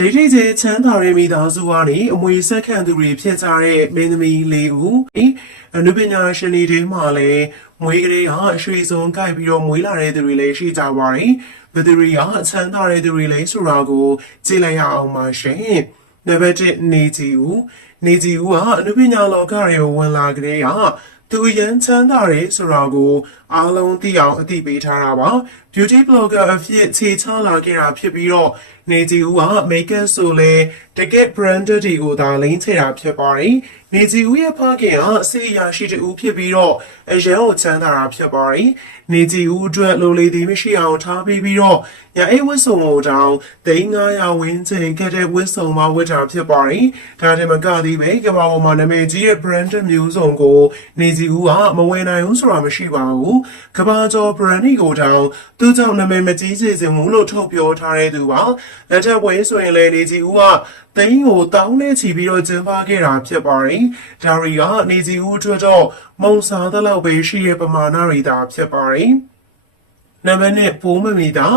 ဒိတ်ဒိတ်ကျချမ်းသာတဲ့မိသားစုကနေအမွေဆက်ခံသူတွေဖြစ်ကြတဲ့မင်းသမီးလေးဦးအနုပညာရှင်တွေထဲမှာလည်းမွေးကလေးဟာအရွှေစုံကိုက်ပြီးတော့မွေးလာတဲ့သူတွေလည်းရှိကြပါတယ်။ဘယ်သူတွေကချမ်းသာတဲ့သူတွေလဲဆိုတာကိုကြည့်လိုက်ရအောင်ပါရှင်။နံပါတ်1နေကြီးဦးကအနုပညာလောကတွေကိုဝင်လာကြတဲ့သူရန်ချမ်းသာရဲဆိုတာကိုအားလုံးသိအောင်အသိပေးထားတာပါ beauty blogger အဖြစ်ခြေချလာခဲ့တာဖြစ်ပြီးတော့နေကြီးဦးက makeup ဆိုလဲတကယ် branded တွေကိုသာလိမ့်ချတာဖြစ်ပါတယ်နေကြီးဦးရဲ့ဖခင်ကစေအရာရှိတူဖြစ်ပြီးတော့အရန်ကိုချမ်းသာတာဖြစ်ပါတယ်နေကြီးဦးအတွက်လိုလေသည်မရှိအောင်ထားပြီးတော့ညာအိတ်ဝတ်စုံကိုတောင်300ဝန်းကျင်ခဲ့တဲ့ဝတ်စုံမှာဝတ်တာဖြစ်ပါတယ်ဒါတည်းမကသေးပဲကမ္ဘာပေါ်မှာနာမည်ကြီးတဲ့ branded မျိုးစုံကိုနေကြီးဦးကမဝယ်နိုင်ဘူးဆိုတာမရှိပါဘူးကမ္ဘာကျော် brand ကိုတောင်သူကြောင့်နာမည်မကြီးစေစင်ဘူးလို့ထုတ်ပြောထားတဲ့သူပါလက်ထပ်ဝဲဆိုရင်လည်းနေကြီးဦးကသိန်းကိုတောင်းနဲ့ချီပြီးတော့ကျင်းပခဲ့တာဖြစ်ပါတယ်ဒါရီကနေကြီးဦးအတွက်တော့မုံစားတဲ့လောက်ပဲရှိရဲ့ပမာဏတွေသာဖြစ်ပါတယ်နံပါတ်1ပိုးမမီတာ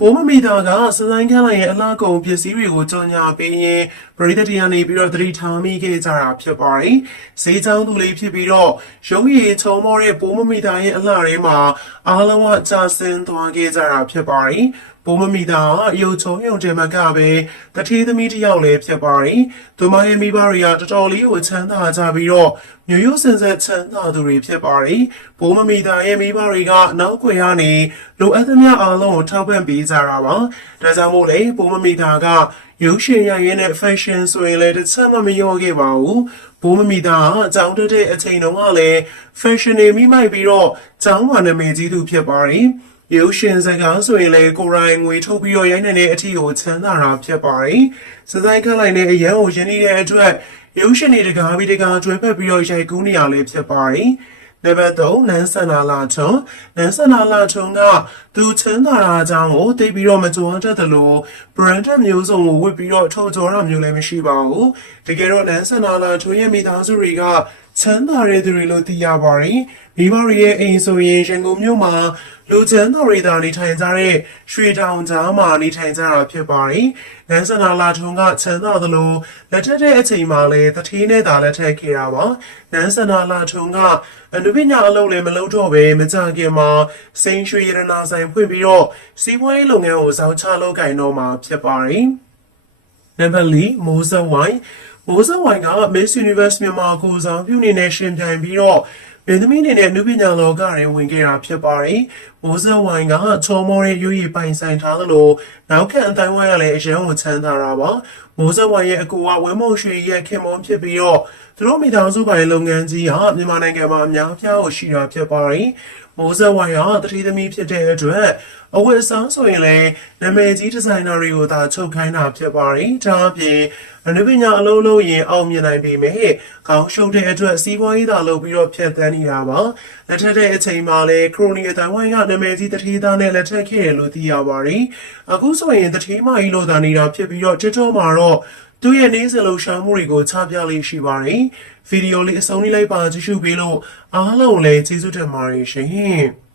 ပိုးမမီတာကစစိုင်းခန့်လိုက်ရဲ့အလားကုန်ပစ္စည်းတွေကိုကြော်ညာပေးရင်ပရိသတ်တရားနေပြီးတော့သတိထားမိခဲ့ကြတာဖြစ်ပါတယ်ဈေးချောင်းသူလေးဖြစ်ပြီးတော့ရုံးရည်ချုံမောတဲ့ပိုးမမီတာရဲ့အလှထဲမှာအားလုံးကကြာဆင်းသွားခဲ့ကြတာဖြစ်ပါတယ်ပိုးမမီတာရုပ်ချုံရုံတယ်မကပဲတထေးသမီးတစ်ယောက်လည်းဖြစ်ပါတယ်သူမရဲ့မိဘတွေကတော်တော်လေးကိုချမ်းသာကြပြီးတော့မျိုးရိုးစင်ဆက်ချမ်းသာသူတွေဖြစ်ပါတယ်ပိုးမမီတာရဲ့မိဘတွေကနောက်ွယ်ကနေလိုအပ်သမျှအားလုံးကိုထောက်ပံ့ပေးကြတာပါဒါကြောင့်မို့လေပိုးမမီတာကရုပ်ရှင်ရရင်နဲ့ fashion ဆိုရင်လည်းတစ်ချက်မှမလျော့ခဲ့ပါဘူးပိုးမမီတာအကြောင်းတက်တဲ့အချိန်တုန်းကလည်း fashion တွေမိမိုက်ပြီးတော့ကျောင်းမှာနာမည်ကြီးသူဖြစ်ပါတယ်ရုပ်ရှင်စကားဆိုရင်လည်းကိုရိုင်းငွေထုတ်ပြီးတော့ရိုက်နေတဲ့အထီကိုချမ်းသာတာဖြစ်ပါတယ်စစိုင်းခန့်လိုက်တဲ့အရန်ကိုရင်းနေတဲ့အတွက်ရုပ်ရှင်တွေတကားပြီးတကားကျွဲဖက်ပြီးတော့ရိုက်ကူးနေရလည်းဖြစ်ပါတယ်နံပါတ်3နန်းဆန္ဒလာထုံနန်းဆန္ဒလာထုံကသူချမ်းသာတာအကြောင်းကိုသိပြီးတော့မကြွားတတ်တယ်လို့ branded မျိုးစုံကိုဝတ်ပြီးတော့ထုတ်ကြောတာမျိုးလည်းမရှိပါဘူးတကယ်တော့နန်းဆန္ဒလာထုံရဲ့မိသားစုတွေကချမ်းသာတဲ့သူတွေလို့သိရပါတယ်မိဘတွေရဲ့အိမ်ဆိုရင်ရန်ကုန်မြို့မှာလူချမ်းသာတွေသာနေထိုင်ကြတဲ့ရွှေတောင်ကြားမှာနေထိုင်ကြတာဖြစ်ပါတယ်နန်းဆန္ဒလာထုံကချမ်းသာသလိုလက်ထက်တဲ့အချိန်မှာလည်းတထေးနဲ့သာလက်ထက်ခဲ့တာပါနန်းဆန္ဒလာထုံကအနုပညာအလုပ်လည်းမလုပ်တော့ပဲမကြခင်မှာစိန်ရွှေရတနာဆိုင်ဖွင့်ပြီးတော့စီးပွားရေးလုပ်ငန်းကိုစောင့်ချလုပ်ကိုင်တော့မှာဖြစ်ပါတယ်နံပါတ်4မိုးစဝိုင်းက Miss Universe မြန်မာကိုဆောင်ပြုနေတဲ့ရှင်ပြိုင်ပြီးတော့မင်းသမီးအနေနဲ့အနုပညာလောကထဲဝင်ခဲ့တာဖြစ်ပါတယ်။မိုးစဝိုင်းကချောမောတဲ့ရွေးပိုင်ဆိုင်ထားသလိုနောက်ခံအတိုင်းဝိုင်းကလည်းအရန်ကိုချမ်းသာတာပါ။မိုးစဝိုင်းရဲ့အကူကဝင်းမုံရွှေရဲ့ခင်မွန်းဖြစ်ပြီးတော့သူတို့မိသားစုပိုင်လုပ်ငန်းကြီးဟာမြန်မာနိုင်ငံမှာအများအပြားကိုရှိတာဖြစ်ပါတယ်။မိုးစဝိုင်းကတတိသမီးဖြစ်တဲ့အတွက်အဝတ်အစားဆိုရင်လည်းနာမည်ကြီးဒီဇိုင်နာတွေကိုသာချုပ်ခိုင်းတာဖြစ်ပါတယ်။ဒါအပြင်အနုပညာအလုံးလုံးရင်အောင်မြင်နိုင်ပေမဲ့ခေါင်းရှုပ်တဲ့အတွက်စီးပွားရေးသာလုပ်ပြီးတော့ဖြတ်သန်းနေတာပါလက်ထက်တဲ့အချိန်မှာလည်းခရိုနီအတိုင်းဝိုင်းကနာမည်ကြီးတထေးသားနဲ့လက်ထက်ခဲ့တယ်လို့သိရပါတယ်အခုဆိုရင်တထေးမကြီးလို့သာနေတာဖြစ်ပြီးတော့ TikTok မှာတော့သူရဲ့နေစဉ်လှူရှာမှုတွေကိုချပြလေးရှိပါတယ်ဗီဒီယိုလေးအဆုံးလေးလိုက်ပါကြည့်ရှုပေးလို့အားလုံးလည်းကျေးဇူးတင်ပါတယ်ရှင်